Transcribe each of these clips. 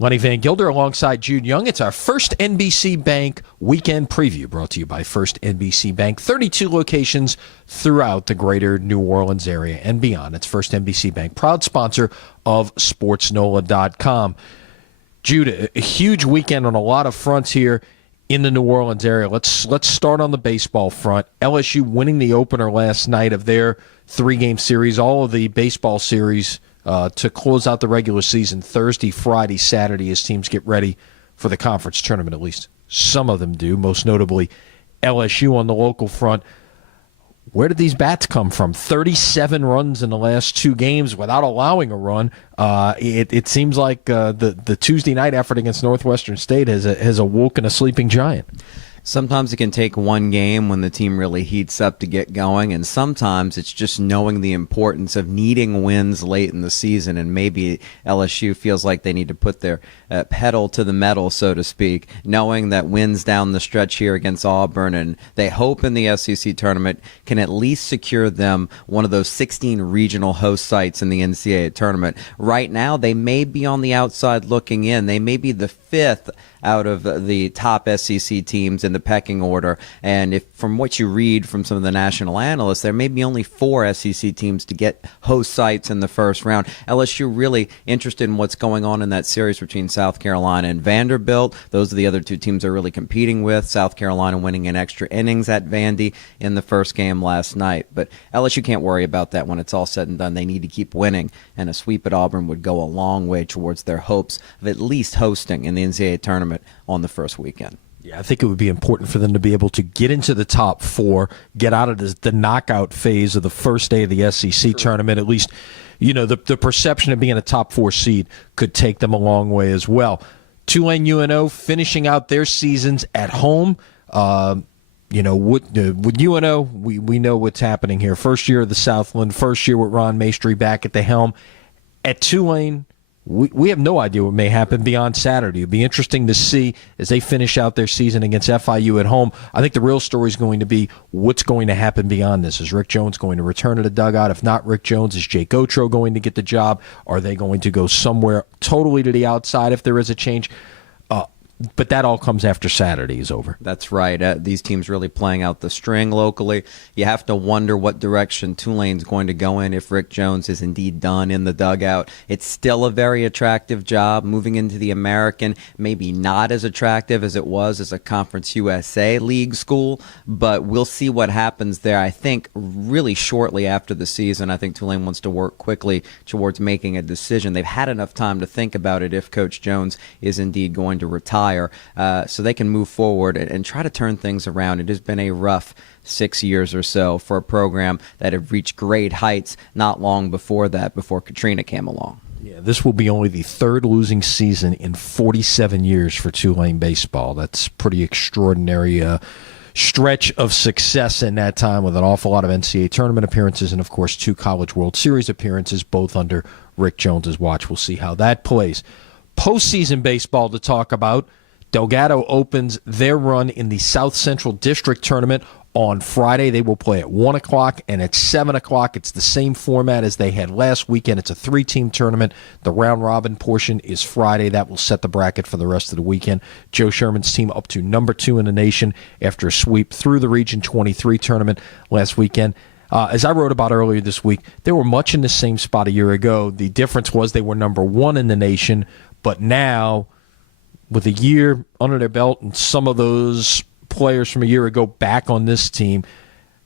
Lenny Vangilder alongside Jude Young. It's our First NBC Bank weekend preview brought to you by First NBC Bank. 32 locations throughout the greater New Orleans area and beyond. It's First NBC Bank, proud sponsor of SportsNOLA.com. Jude, a huge weekend on a lot of fronts here in the New Orleans area. Let's start on the baseball front. LSU winning the opener last night of their 3-game series, all of the baseball series to close out the regular season Thursday, Friday, Saturday as teams get ready for the conference tournament. At least some of them do, most notably LSU on the local front. Where did these bats come from? 37 runs in the last 2 games without allowing a run. It seems like the Tuesday night effort against Northwestern State has awoken a sleeping giant. Sometimes it can take one game when the team really heats up to get going, and sometimes it's just knowing the importance of needing wins late in the season, and maybe LSU feels like they need to put their pedal to the metal, so to speak, knowing that wins down the stretch here against Auburn, and they hope in the SEC tournament can at least secure them one of those 16 regional host sites in the NCAA tournament. Right now, they may be on the outside looking in. They may be the 5th out of the top SEC teams in the pecking order. And if from what you read from some of the national analysts, there may be only 4 SEC teams to get host sites in the first round. LSU really interested in what's going on in that series between South Carolina and Vanderbilt. Those are the other 2 teams they're really competing with. South Carolina winning in extra innings at Vandy in the first game last night. But LSU can't worry about that when it's all said and done. They need to keep winning, and a sweep at Auburn would go a long way towards their hopes of at least hosting in the NCAA tournament on the first weekend. Yeah, I think it would be important for them to be able to get into the top 4, get out of the knockout phase of the first day of the SEC tournament. At least, you know, the perception of being a top 4 seed could take them a long way as well. Tulane UNO finishing out their seasons at home. You know, with UNO, we know what's happening here. First year of the Southland, first year with Ron Maestri back at the helm. At Tulane, we have no idea what may happen beyond Saturday. It'll be interesting to see as they finish out their season against FIU at home. I think the real story is going to be what's going to happen beyond this. Is Rick Jones going to return to the dugout? If not Rick Jones, is Jake Otro going to get the job? Are they going to go somewhere totally to the outside if there is a change? But that all comes after Saturday is over. That's right. These teams really playing out the string locally. You have to wonder what direction Tulane's going to go in if Rick Jones is indeed done in the dugout. It's still a very attractive job. Moving into the American, maybe not as attractive as it was as a Conference USA League school, but we'll see what happens there. I think really shortly after the season, I think Tulane wants to work quickly towards making a decision. They've had enough time to think about it if Coach Jones is indeed going to retire. So they can move forward and try to turn things around. It has been a rough 6 years or so for a program that had reached great heights not long before that, before Katrina came along. Yeah, this will be only the 3rd losing season in 47 years for Tulane baseball. That's pretty extraordinary stretch of success in that time, with an awful lot of NCAA tournament appearances and, of course, 2 College World Series appearances, both under Rick Jones's watch. We'll see how that plays. Postseason baseball to talk about. Delgado opens their run in the South Central District Tournament on Friday. They will play at 1 o'clock and at 7 o'clock. It's the same format as they had last weekend. It's a 3-team tournament. The round-robin portion is Friday. That will set the bracket for the rest of the weekend. Joe Sherman's team up to number 2 in the nation after a sweep through the Region 23 tournament last weekend. As I wrote about earlier this week, they were much in the same spot a year ago. The difference was they were number 1 in the nation, but now, with a year under their belt and some of those players from a year ago back on this team,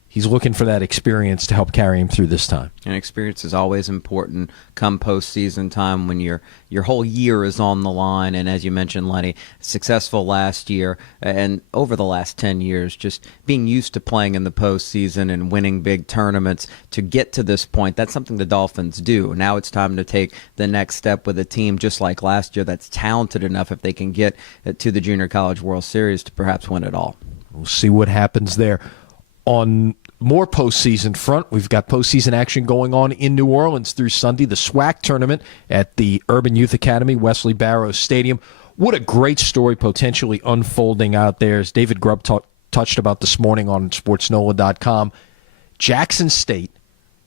he's looking for that experience to help carry him through this time. And experience is always important come postseason time when your whole year is on the line. And as you mentioned, Lenny, successful last year and over the last 10 years, just being used to playing in the postseason and winning big tournaments to get to this point. That's something the Dolphins do. Now it's time to take the next step with a team just like last year that's talented enough if they can get to the Junior College World Series to perhaps win it all. We'll see what happens there. On more postseason front, we've got postseason action going on in New Orleans through Sunday. The SWAC tournament at the Urban Youth Academy, Wesley Barrows Stadium. What a great story potentially unfolding out there, as David Grubb touched about this morning on SportsNOLA.com. Jackson State,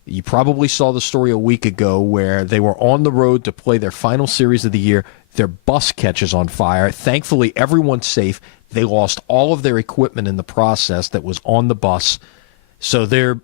you probably saw the story a week ago where they were on the road to play their final series of the year. their bus catches on fire. Thankfully, everyone's safe. They lost all of their equipment in the process that was on the bus. So they're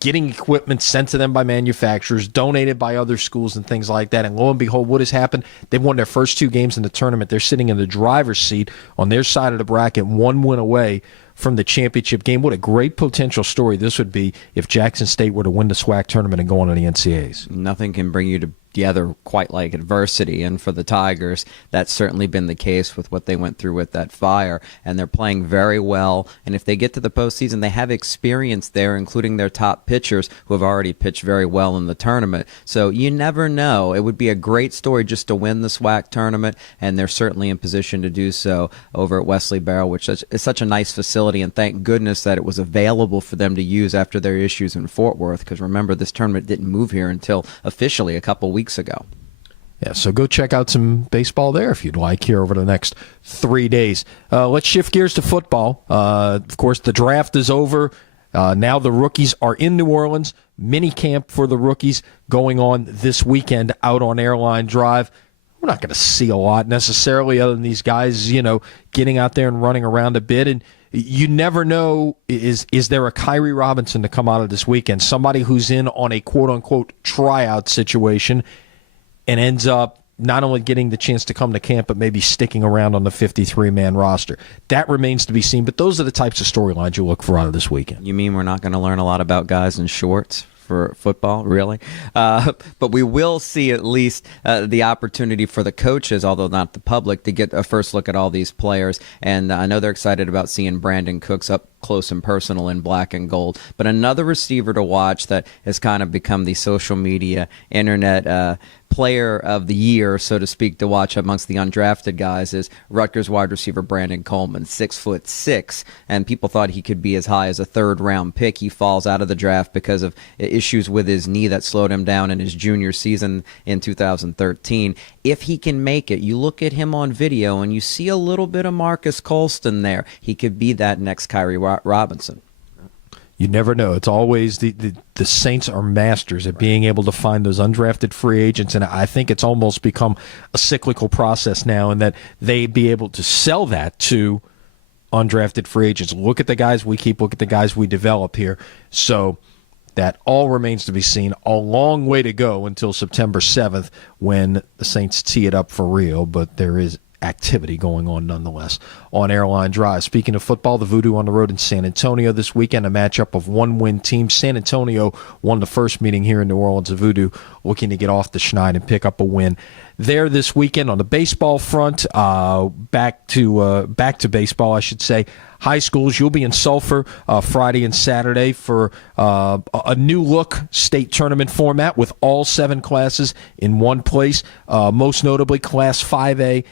getting equipment sent to them by manufacturers, donated by other schools and things like that. And lo and behold, what has happened? They've won their first 2 games in the tournament. They're sitting in the driver's seat on their side of the bracket, 1 win away from the championship game. What a great potential story this would be if Jackson State were to win the SWAC tournament and go on to the NCAAs. Nothing can bring you together quite like adversity, and for the Tigers, that's certainly been the case with what they went through with that fire, and they're playing very well. And if they get to the postseason, they have experience there, including their top pitchers who have already pitched very well in the tournament. So you never know. It would be a great story just to win the SWAC tournament, and they're certainly in position to do so over at Wesley Barrow, which is such a nice facility, and thank goodness that it was available for them to use after their issues in Fort Worth, because remember, this tournament didn't move here until officially a couple weeks ago. Yeah, so go check out some baseball there if you'd like here over the next 3 days. Let's shift gears to football. Of course, the draft is over. Now the rookies are in New Orleans. Mini camp for the rookies going on this weekend out on Airline Drive. We're not going to see a lot necessarily other than these guys, getting out there and running around a bit. And you never know, is there a Kyrie Robinson to come out of this weekend? Somebody who's in on a quote-unquote tryout situation and ends up not only getting the chance to come to camp, but maybe sticking around on the 53-man roster. That remains to be seen, but those are the types of storylines you look for out of this weekend. You mean we're not going to learn a lot about guys in shorts for football, really? But we will see at least the opportunity for the coaches, although not the public, to get a first look at all these players. And I know they're excited about seeing Brandon Cooks up close and personal in black and gold. But another receiver to watch that has kind of become the social media, internet player of the year, so to speak, to watch amongst the undrafted guys is Rutgers wide receiver Brandon Coleman, 6'6", and people thought he could be as high as a third-round pick. He falls out of the draft because of issues with his knee that slowed him down in his junior season in 2013. If he can make it, you look at him on video and you see a little bit of Marcus Colston there. He could be that next Kyrie Robinson. You never know. It's always the Saints are masters at being able to find those undrafted free agents, and I think it's almost become a cyclical process now in that they be able to sell that to undrafted free agents. Look at the guys we keep, look at the guys we develop here. So that all remains to be seen. A long way to go until September 7th when the Saints tee it up for real, but there is activity going on nonetheless on Airline Drive. Speaking of football, the Voodoo on the road in San Antonio this weekend, a matchup of one-win teams. San Antonio won the first meeting here in New Orleans. The Voodoo looking to get off the schneid and pick up a win there this weekend. On the baseball front, back to baseball, I should say. High schools, you'll be in Sulphur Friday and Saturday for a new look state tournament format with all 7 classes in one place. Most notably, Class 5A,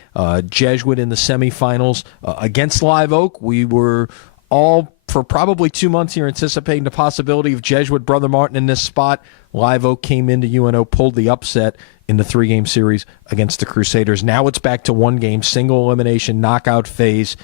Jesuit in the semifinals against Live Oak. We were all, for probably 2 months here, anticipating the possibility of Jesuit Brother Martin in this spot. Live Oak came into UNO, pulled the upset in the 3-game series against the Crusaders. Now it's back to 1 game, single elimination, knockout phase,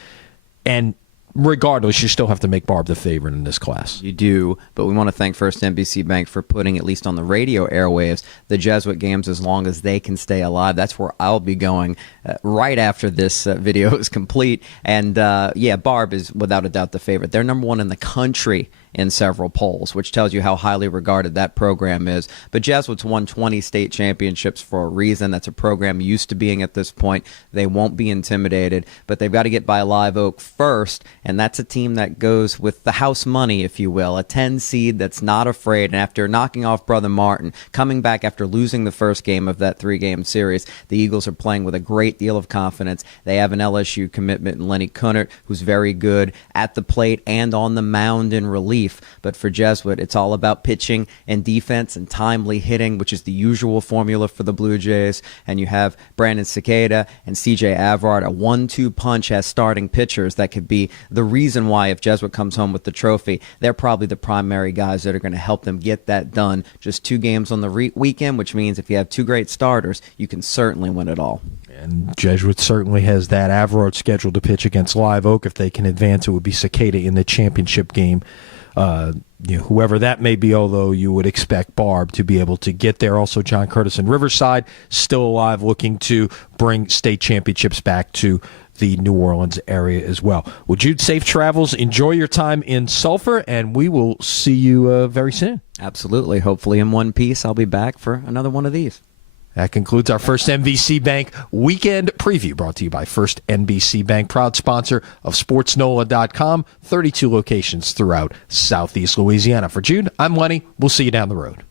and regardless, you still have to make Barb the favorite in this class. You do, but we want to thank First NBC Bank for putting, at least on the radio airwaves, the Jesuit games as long as they can stay alive. That's where I'll be going right after this video is complete. And Barb is without a doubt the favorite. They're number 1 in the country in several polls, which tells you how highly regarded that program is. But Jesuits won 20 state championships for a reason. That's a program used to being at this point. They won't be intimidated, but they've got to get by Live Oak first, and that's a team that goes with the house money, if you will, a 10 seed that's not afraid. And after knocking off Brother Martin, coming back after losing the first game of that 3-game series, the Eagles are playing with a great deal of confidence. They have an LSU commitment in Lenny, who's very good at the plate and on the mound in relief. But for Jesuit, it's all about pitching and defense and timely hitting, which is the usual formula for the Blue Jays. And you have Brandon Cicada and CJ Averard, a 1-2 punch as starting pitchers that could be the reason why, if Jesuit comes home with the trophy, they're probably the primary guys that are going to help them get that done. Just 2 games on the weekend, which means if you have 2 great starters, you can certainly win it all. And Jesuit certainly has that. Averard scheduled to pitch against Live Oak. If they can advance, it would be Cicada in the championship game whoever that may be, although you would expect Barb to be able to get there. Also, John Curtis in Riverside, still alive, looking to bring state championships back to the New Orleans area as well. Well, Jude, safe travels. Enjoy your time in Sulphur, and we will see you very soon. Absolutely. Hopefully in one piece, I'll be back for another one of these. That concludes our First NBC Bank weekend preview, brought to you by First NBC Bank, proud sponsor of SportsNOLA.com, 32 locations throughout Southeast Louisiana. For Jude, I'm Lenny. We'll see you down the road.